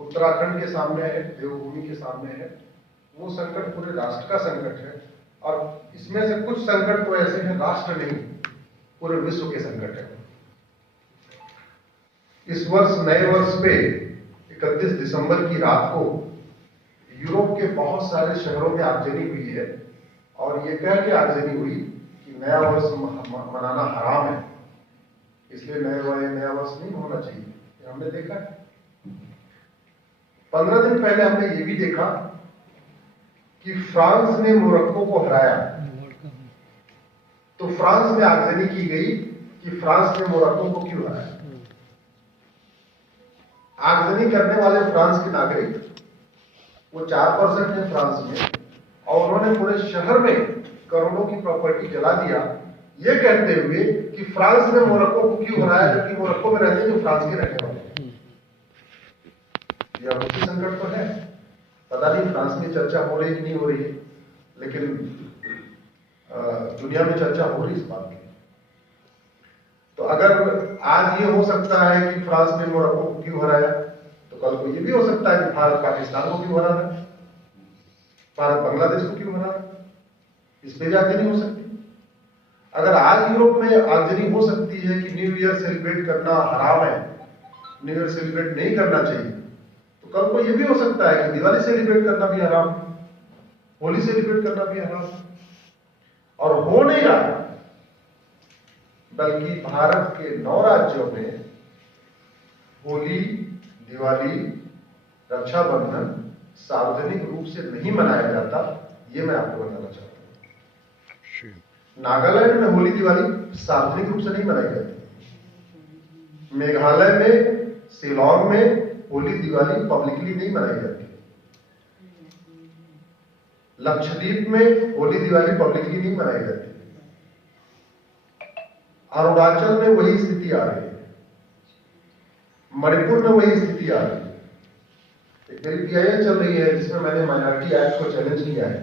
उत्तराखंड के सामने है, देवभूमि के सामने है। वो संकट पूरे राष्ट्र का संकट है और इसमें से कुछ संकट तो ऐसे हैं राष्ट्र नहीं पूरे विश्व के संकट है। इस वर्ष नए वर्ष पे 31 दिसंबर की रात को यूरोप के बहुत सारे शहरों में आगजनी हुई है और ये कह के आगजनी हुई कि नया वर्ष मनाना हराम है, इसलिए नया वर्ष नहीं होना चाहिए। ये हमने देखा है। 15 दिन पहले हमने ये भी देखा कि फ्रांस ने मोरक्को को हराया, तो फ्रांस में आगजनी की गई कि फ्रांस ने मोरक्को को क्यों हराया। आगजनी करने वाले फ्रांस के नागरिक वो 4% है फ्रांस में, और उन्होंने पूरे शहर में करोड़ों की प्रॉपर्टी जला दिया ये कहते हुए कि फ्रांस ने मोरक्को को क्यों हराया, जबकि मोरक्को में रहते जो फ्रांस के रहने वाले। यह रूसी संकट तो है। पता नहीं फ्रांस में चर्चा हो रही कि नहीं हो रही है, लेकिन दुनिया में चर्चा हो रही इस बात की। तो अगर आज ये हो सकता है कि फ्रांस ने मोरक्को को क्यों हराया, तो कल को ये भी हो सकता है कि भारत पाकिस्तान को क्यों हरा रहा है, भारत बांग्लादेश को क्यों हरा रहा है। इस पे भी आगजनी हो सकती है। अगर आज यूरोप में आगजनी हो सकती है कि न्यू ईयर सेलिब्रेट करना हराम है, न्यू ईयर सेलिब्रेट नहीं करना चाहिए, तो कल को यह भी हो सकता है कि दिवाली सेलिब्रेट करना भी हराम है, होली सेलिब्रेट करना भी हराम है। और हो नहीं रहा, बल्कि भारत के 9 राज्यों में होली, दिवाली, रक्षाबंधन सार्वजनिक रूप से नहीं मनाया जाता। ये मैं आपको बताना चाहता हूं। नागालैंड में होली दिवाली सार्वजनिक रूप से नहीं मनाई जाती। मेघालय में, शिलांग में होली दिवाली पब्लिकली नहीं मनाई जाती। लक्षद्वीप में होली दिवाली पब्लिकली नहीं मनाई जाती। अरुणाचल में वही स्थिति आ रही है, मणिपुर में वही स्थिति आ रही है। एक मेरी पीआईएल चल रही है जिसमें मैंने माइनॉरिटी एक्ट को चैलेंज किया है।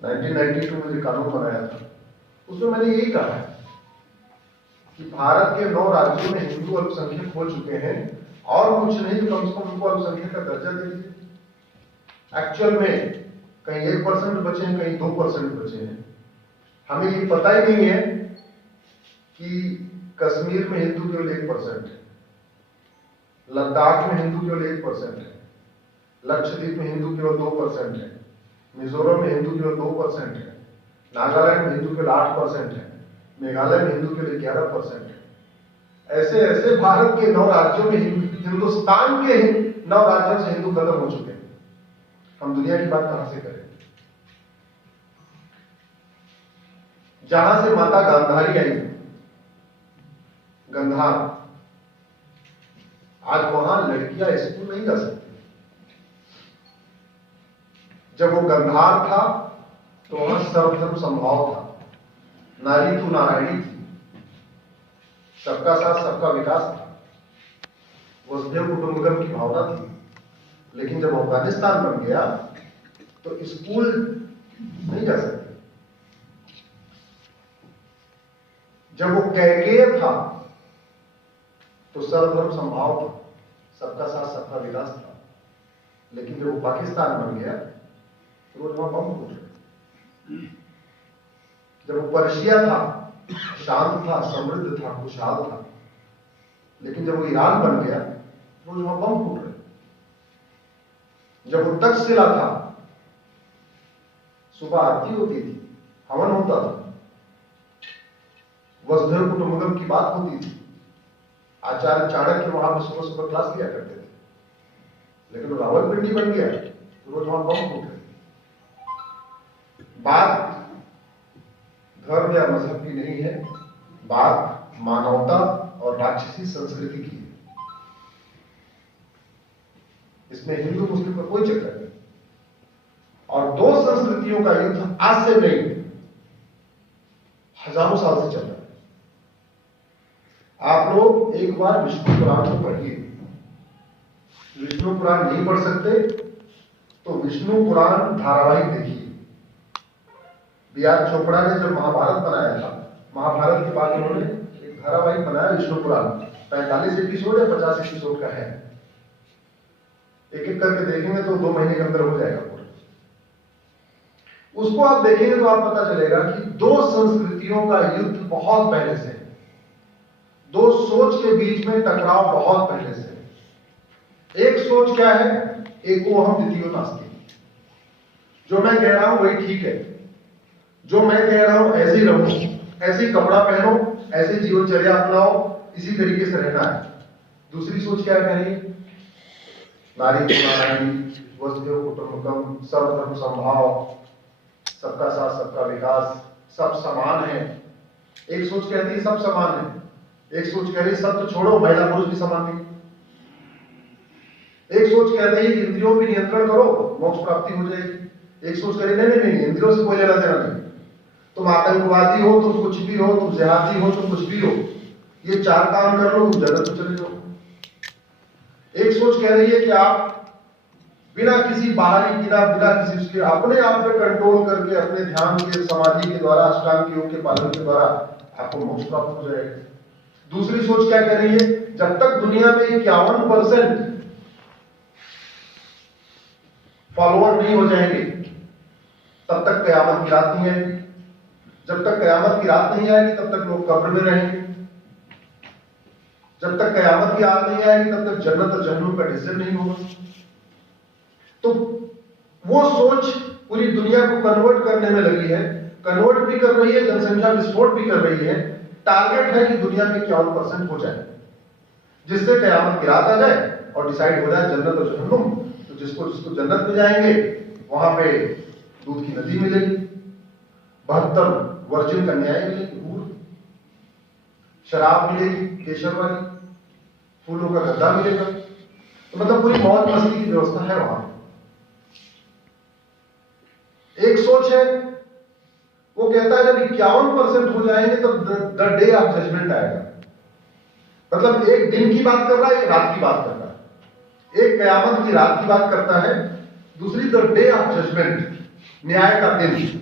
1992 में जो कानून बनाया था उसमें मैंने यही कहा है कि भारत के 9 राज्यों में हिंदू अल्पसंख्यक हो चुके हैं और कुछ नहीं तो कम से कम उनको अल्पसंख्यक का दर्जा दे दीजिए। एक्चुअल में कहीं 1% बचे हैं, कहीं 2% बचे हैं। हमें ये पता ही नहीं है कि कश्मीर में हिंदू केवल 1% है, लद्दाख में हिंदू केवल 1% है, लक्षद्वीप में हिंदू केवल 2% है, मिजोरम में हिंदू केवल 2% है, नागालैंड में हिंदू केवल 8% है, मेघालय में हिंदू केवल 11% है। ऐसे ऐसे भारत के 9 राज्यों में हिंदुस्तान के 9 राज्यों से हिंदू खत्म हो चुके हैं। हम दुनिया की बात कहां से करें? जहां से माता गांधारी आई, गंधार, आज वहां लड़कियां स्कूल नहीं जा सकती। जब वो गंधार था तो वहां सर्वधर्म समभाव था, नारी तो नारायणी थी, सबका साथ सबका विकास था, वसुधैव कुटुंबकम की भावना थी। लेकिन जब अफगानिस्तान बन गया तो स्कूल नहीं जा सकते। जब वो कैकेय था तो सर्वधर्म समभाव था, सबका साथ सबका विकास था। लेकिन जब वो पाकिस्तान बन गया तो वो वहां बम फूट रहे। जब वो पर्शिया था, शांत था, समृद्ध था, खुशहाल था। लेकिन जब वो ईरान बन गया तो वहां बम फूट रहे। जब वो तक्षशिला था, सुबह आरती होती थी, हवन होता था, वसुधैव कुटुंबकम की बात होती थी, आचार्य चाणक्य वहां पर सुबह सुबह क्लास लिया करते थे। लेकिन रावलपिंडी बन गया तो रोज वहां बम फूट रहे। बात धर्म या मजहब की नहीं है, बात मानवता और राक्षसी संस्कृति की है। इसमें हिंदू मुस्लिम का कोई चक्कर नहीं। और 2 संस्कृतियों का युद्ध आज से नहीं, हजारों साल से चल रहा है। आप लोग एक बार विष्णु पुराण को पढ़िए। विष्णु पुराण नहीं पढ़ सकते तो विष्णु पुराण धारावाहिक देखिए। बी.आर. चोपड़ा ने जब महाभारत बनाया था, महाभारत के बाद उन्होंने एक धारावाहिक बनाया विष्णु पुराण, 45 एपिसोड या 50 एपिसोड का है। एक एक करके देखेंगे तो 2 महीने के अंदर हो जाएगा पूरा। उसको आप देखेंगे तो आप पता चलेगा कि दो संस्कृतियों का युद्ध बहुत पहले से है, दो सोच के बीच में टकराव बहुत पहले से है। एक सोच क्या है, एको हम द्वितीयो नास्ति, जो मैं कह रहा हूं वही ठीक है, जो मैं कह रहा हूं ऐसे ही रहो, ऐसे ही कपड़ा पहनो, ऐसे जीवनचर्या अपनाओ, इसी तरीके से रहना है। दूसरी सोच क्या कह रही है, नारी नारायणी वसुदेव कुटुंबकम, सर्वधर्म संभाव, सबका साथ सबका विकास, सब समान है। एक सोच कहती है सब समान है, एक सोच कह रही है सब तो छोड़ो, महिला पुरुष भी समान नहीं। एक सोच कह रही है कि इंद्रियों पर नियंत्रण करो, मोक्ष प्राप्ति हो जाएगी। एक सोच कह रही नहीं नहीं नहीं, इंद्रियों से कोई लेना देना नहीं, तुम आतंकवादी हो, तुम कुछ भी हो, तुम जिहादी हो, तुम कुछ भी हो, ये 4 काम कर लो, तुम जन्नत में चले जाओ। एक सोच कह रही है कि आप बिना किसी बाहरी बिना किसी उसके अपने आप पे कंट्रोल करके, अपने ध्यान के समाधि के द्वारा, अष्टांग योग के पालन के द्वारा आपको मोक्ष प्राप्त हो जाएगा। दूसरी सोच क्या कह रही है, जब तक दुनिया में 51% फॉलोअर नहीं हो जाएंगे तब तक कयामत की रात नहीं आएगी। जब तक कयामत की रात नहीं आएगी तब तक लोग कब्र में रहेंगे। जब तक कयामत की रात नहीं आएगी तब तक जन्नत और जहन्नुम का डिसीजन नहीं होगा। तो वो सोच पूरी दुनिया को कन्वर्ट करने में लगी है, कन्वर्ट भी कर रही है, जनसंख्या विस्फोट भी कर रही है। टारगेट है कि दुनिया में 51% हो जाए, जिससे कयामत की रात आ जाए और डिसाइड हो जाए जन्नत और जहन्नुम। तो जिसको जन्नत में जाएंगे वहां पे दूध की नदी मिलेगी, 72 वर्जिन कन्याएं मिलेगी, शराब मिलेगी केशर वाली, फूलों का गद्दा मिलेगा। तो मतलब पूरी मौज मस्ती की व्यवस्था है वहां। एक सोच है, वो कहता है जब 51% हो जाएंगे तब द डे ऑफ जजमेंट आएगा। मतलब एक दिन की बात कर रहा है, एक रात की बात कर रहा है। एक कयामत की रात की बात करता है, दूसरी द डे ऑफ जजमेंट, न्याय का दिन।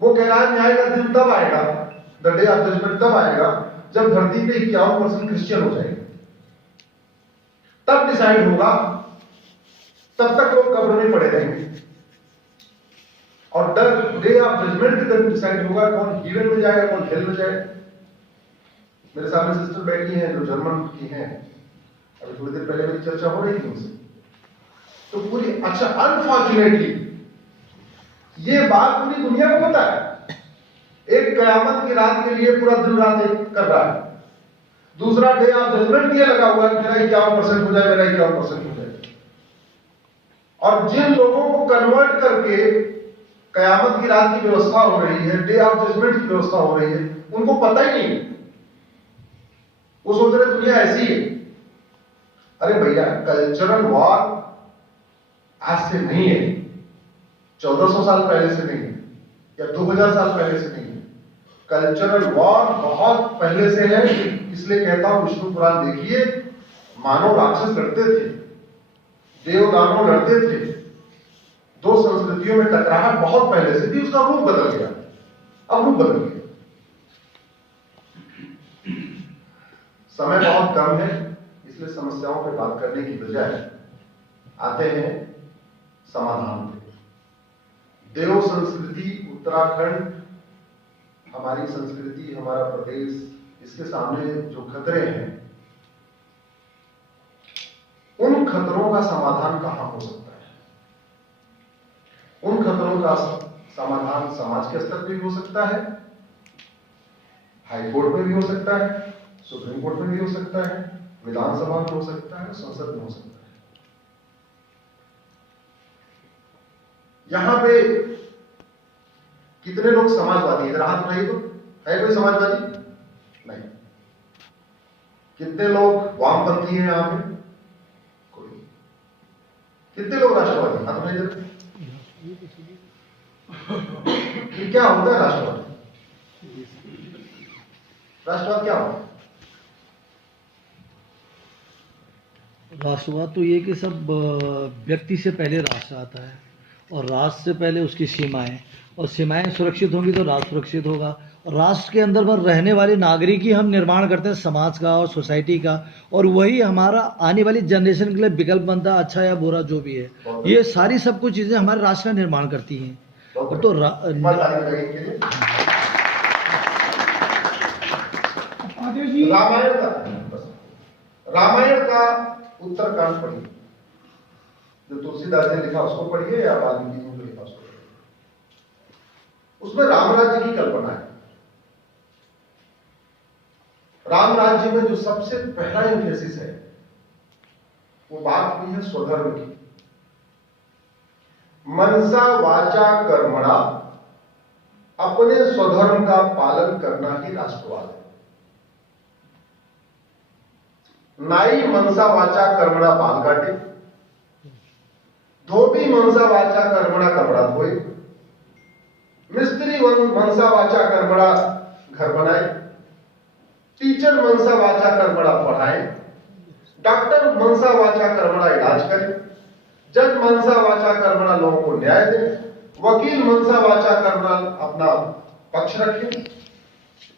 वो कह रहा है न्याय का दिन तब आएगा, द डे ऑफ जजमेंट तब आएगा जब धरती पे 51% क्रिश्चियन हो जाएंगे, तब डिसाइड होगा। तब तक लोग कब्र में पड़े रहेंगे और डे ऑफ जजमेंट के दिन डिसाइड होगा कौन हेवन में जाएगा, कौन हेल में जाएगा। मेरे सामने सिस्टर बैठी हैं जो जर्मन की हैं, अभी थोड़ी देर पहले मेरी चर्चा हो रही थी उनसे। तो पूरी अच्छा अनफॉर्चुनेटली ये बात पूरी दुनिया को पता है। एक कयामत की रात के लिए पूरा दिन रात एक कर रहा है, दूसरा डे ऑफ जजमेंट के लिए लगा हुआ है, मेरा 51% हो जाए, मेरा 51% हो जाए। और जिन लोगों को कन्वर्ट करके कयामत की रात की व्यवस्था हो रही है, डे ऑफ जजमेंट की व्यवस्था हो रही है, उनको पता ही नहीं। वो सोच रहे दुनिया ऐसी है। अरे भैया, कल्चरल वॉर आज से नहीं है, 1400 साल पहले से नहीं है, या 2000 साल पहले से नहीं है। कल्चरल वॉर बहुत पहले से है। इसलिए कहता हूं विष्णु पुराण देखिए, मानव राक्षस लड़ते थे, देव दानव लड़ते थे, दो संस्कृतियों में टकराहट बहुत पहले से थी, उसका रूप बदल गया, अब रूप बदल गया। समय बहुत कम है, इसलिए समस्याओं पर बात करने की बजाय आते हैं समाधान पे। देव संस्कृति, उत्तराखंड, हमारी संस्कृति, हमारा प्रदेश, इसके सामने जो खतरे हैं, उन खतरों का समाधान कहां हो सकता है? उन खतरों का समाधान समाज के स्तर पर भी हो सकता है, हाई कोर्ट में भी हो सकता है, सुप्रीम कोर्ट में भी हो सकता है, विधानसभा में हो सकता है, संसद में हो सकता है। यहां पे कितने लोग समाजवादी हैं? हाथ उठाइए तो, है कोई समाजवादी? नहीं। कितने लोग वामपंथी हैं यहां पे? कोई। कितने लोग राष्ट्रवादी? हाथ उठाइए तो। ये क्या होता है राष्ट्रवाद? राष्ट्रवाद क्या होता है? राष्ट्रवाद तो ये कि सब व्यक्ति से पहले राष्ट्र आता है और राष्ट्र से पहले उसकी सीमाएं, और सीमाएं सुरक्षित होंगी तो राष्ट्र सुरक्षित होगा। और राष्ट्र के अंदर पर रहने वाले नागरिक ही हम निर्माण करते हैं समाज का और सोसाइटी का, और वही हमारा आने वाली जनरेशन के लिए विकल्प बनता है, अच्छा या बुरा जो भी है। ये सारी सब कुछ चीज़ें हमारे राष्ट्र का निर्माण करती हैं। और तो रामायण का उत्तरकांड पढ़िए, जो तुलसीदास ने लिखा उसको पढ़िए या वाल्मीकि जी ने लिखा उसको पढ़िए। उसमें राम राज्य की कल्पना है। राम राज्य में जो सबसे पहला एम्फेसिस है वो बात हुई है स्वधर्म की। मनसा वाचा कर्मणा, अपने स्वधर्म का पालन करना ही राष्ट्रवाद है। नाई मनसा वाचा कर्मणा बाल काटे, धोबी मनसा वाचा कर्मणा कपड़ा धोए, मिस्त्री मनसा वाचा कर्मणा घर बनाए, टीचर मनसा वाचा कर्मणा पढ़ाए, डॉक्टर मनसा वाचा कर्मणा इलाज करे, जज मनसा वाचा कर्मणा लोगों को न्याय दे, वकील मनसा वाचा कर्मणा अपना पक्ष रखे,